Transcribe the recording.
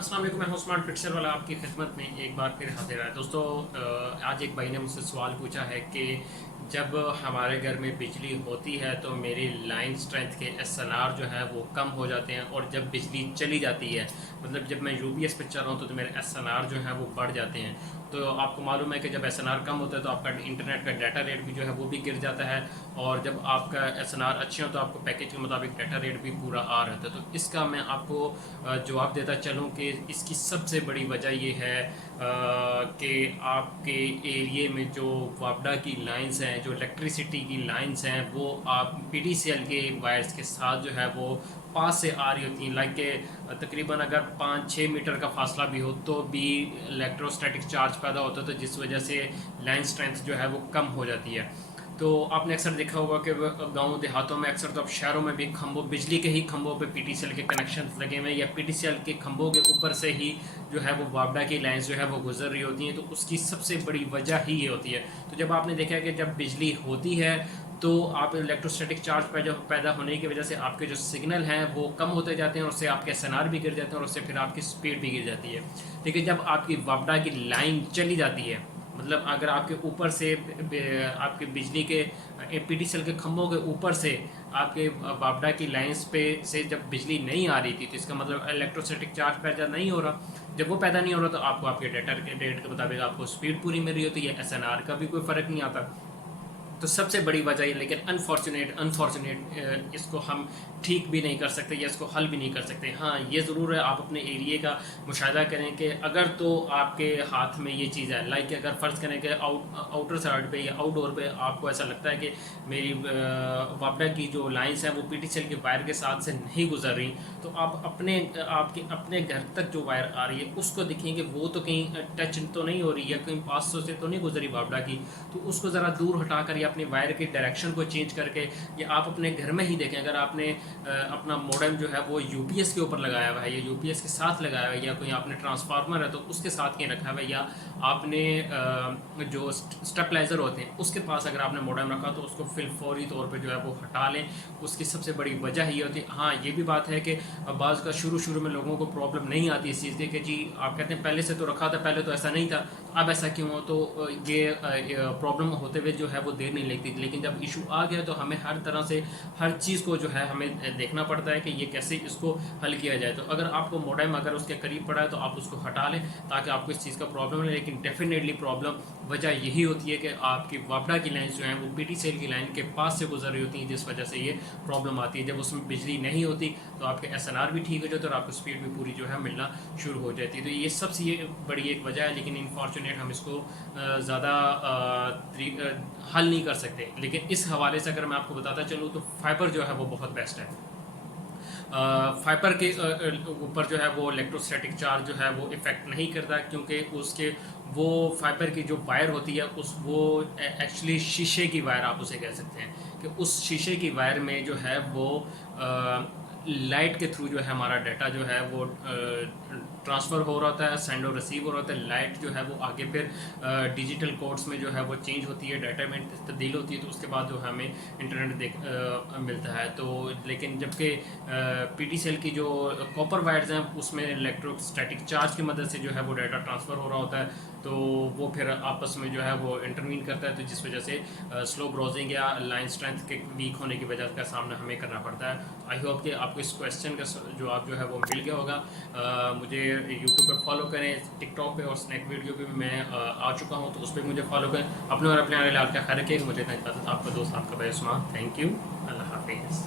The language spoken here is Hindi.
अस्सलाम वालेकुम, मैं हूं स्मार्ट पिक्चर वाला आपकी खिदमत में एक बार फिर हाजिर है। दोस्तों, आज एक भाई ने मुझसे सवाल पूछा है कि जब हमारे घर में बिजली होती है तो मेरी लाइन स्ट्रेंथ के एसएलआर जो है वो कम हो जाते हैं, और जब बिजली चली जाती है, मतलब जब मैं यूपीएस पे चल रहा हूँ तो मेरे एसएलआर जो है वो बढ़ जाते हैं। तो आपको मालूम है कि जब एसएलआर कम होता है तो आपका इंटरनेट का डाटा रेट भी जो है वो भी गिर जाता है, और जब आपका एसएलआर अच्छे हो तो आपको पैकेज के मुताबिक डाटा रेट भी पूरा आ रहा है। तो इसका मैं आपको जवाब देता चलूँ कि इसकी सबसे बड़ी वजह ये है कि आपके एरिए में जो वापडा की लाइंस हैं, जो इलेक्ट्रिसिटी की लाइंस हैं, वो आप पीटीसीएल के वायर्स के साथ जो है वो पास से आ रही होती हैं। लाइक के तकरीबन अगर 5-6 मीटर का फासला भी हो तो भी इलेक्ट्रोस्टैटिक चार्ज पैदा होता है, तो जिस वजह से लाइन स्ट्रेंथ जो है वो कम हो जाती है। तो आपने अक्सर देखा होगा कि गांव देहातों में अक्सर, तो अब शहरों में भी खंभों, बिजली के ही खंभों पे पीटीसीएल के कनेक्शन लगे हुए हैं, या पीटीसीएल के खंभों के ऊपर से ही जो है वो वापडा की लाइंस जो है वो गुजर रही होती हैं। तो उसकी सबसे बड़ी वजह ही ये होती है। तो जब आपने देखा है कि जब बिजली होती है तो आप इलेक्ट्रोस्टैटिक चार्ज पैदा होने की वजह से आपके जो सिग्नल हैं वो कम होते जाते हैं, और उससे आपके एसएनआर भी गिर जाते हैं, और उससे फिर आपकी स्पीड भी गिर जाती है। लेकिन जब आपकी वापडा की लाइन चली जाती है, मतलब अगर आपके ऊपर से आपके बिजली के पीटीसीएल के खंभों के ऊपर से आपके वापडा की लाइंस पे से जब बिजली नहीं आ रही थी, तो इसका मतलब इलेक्ट्रोस्टैटिक चार्ज पैदा नहीं हो रहा। जब वो पैदा नहीं हो रहा तो आपको आपके डाटा के रेट के मुताबिक आपको स्पीड पूरी मिल रही होती है, एसएनआर का भी कोई फ़र्क नहीं आता। तो सबसे बड़ी वजह ये, लेकिन अनफॉर्चुनेट इसको हम ठीक भी नहीं कर सकते या इसको हल भी नहीं कर सकते। हाँ, ये ज़रूर है, आप अपने एरिए का मुशाहिदा करें कि अगर तो आपके हाथ में ये चीज़ है, लाइक अगर फ़र्ज़ करें कि आउटर साइड पे या आउटडोर पे आपको ऐसा लगता है कि मेरी वापडा की जो लाइंस हैं वो पीटीसीएल के वायर के साथ से नहीं गुजर रही, तो आप अपने घर तक जो वायर आ रही है उसको देखें कि वो तो कहीं टच तो नहीं हो रही है, कहीं 500 से तो नहीं गुजरी वापडा की। तो उसको ज़रा दूर हटा कर या अपने वायर के डायरेक्शन को चेंज करके, या आप अपने घर में ही देखें, अगर आपने अपना मॉडेम जो है वो यूपीएस के ऊपर लगाया हुआ है या यूपीएस के साथ लगाया हुआ है, या कोई आपने ट्रांसफार्मर है तो उसके साथ कहीं रखा हुआ है, या आपने जो स्टेबलाइज़र होते हैं उसके पास अगर आपने मॉडेम रखा तो उसको फिर फौरी तौर पे जो है वो हटा लें। उसकी सबसे बड़ी वजह ये होती है। हाँ, ये भी बात है कि बाज़ का शुरू में लोगों को प्रॉब्लम नहीं आती इस चीज़ की कि जी आप कहते हैं पहले से तो रखा था, पहले तो ऐसा नहीं था, अब ऐसा क्यों हो। तो ये प्रॉब्लम होते हुए जो है वो देर नहीं लगती, लेकिन जब इशू आ गया तो हमें हर तरह से हर चीज़ को जो है हमें देखना पड़ता है कि ये कैसे इसको हल किया जाए। तो अगर आपको मॉडेम अगर उसके करीब पड़ा है तो आप उसको हटा लें ताकि आपको इस चीज़ का प्रॉब्लम नहीं। लेकिन डेफिनेटली प्रॉब्लम वजह यही होती है कि आपकी वापडा की लाइन जो है वो पीटीसीएल की लाइन के पास से गुजर रही होती हैं, जिस वजह से ये प्रॉब्लम आती है। जब उसमें बिजली नहीं होती तो आपके एसएनआर भी ठीक हो जाते हैं और आपको स्पीड भी पूरी जो है मिलना शुरू हो जाती है। तो ये सबसे ये बड़ी एक वजह है, लेकिन इनफॉर्चुनेट हम इसको ज़्यादा हल नहीं कर सकते। लेकिन इस हवाले से अगर मैं आपको बताता चलूँ तो फाइबर जो है वो बहुत बेस्ट है। फाइबर के ऊपर जो है वो इलेक्ट्रोस्टैटिक चार्ज जो है वो इफ़ेक्ट नहीं करता, क्योंकि उसके वो फाइबर की जो वायर होती है उस वो एक्चुअली शीशे की वायर आप उसे कह सकते हैं, कि उस शीशे की वायर में जो है वो लाइट के थ्रू जो है हमारा डाटा जो है वो ट्रांसफ़र हो रहा होता है, सेंड और रिसीव हो रहा होता है। लाइट जो है वो आगे फिर डिजिटल कोड्स में जो है वो चेंज होती है, डाटा में तब्दील होती है, तो उसके बाद जो हमें इंटरनेट मिलता है। तो लेकिन जबकि पीटीसीएल की जो कॉपर वायर्स हैं उसमें इलेक्ट्रोस्टैटिक चार्ज की मदद से जो है वो डाटा ट्रांसफ़र हो रहा होता है, तो वो फिर आपस में जो है वो इंटरवीन करता है, तो जिस वजह से स्लो ब्राउजिंग या लाइन स्ट्रेंथ के वीक होने की वजह का सामना हमें करना पड़ता है। आई होप कि आपको इस क्वेश्चन का जवाब जो है वो मिल गया होगा। मुझे यूट्यूब पे फॉलो करें, टिकटॉक पे और स्नैक वीडियो पे भी मैं आ चुका हूँ, तो उस पर मुझे फॉलो करें। अपने और अपने आने का ख्याल रखें। मुझे इजाज़त, आपका दोस्त आपका भाई उस्मान। थैंक यू, अल्लाह हाफिज़।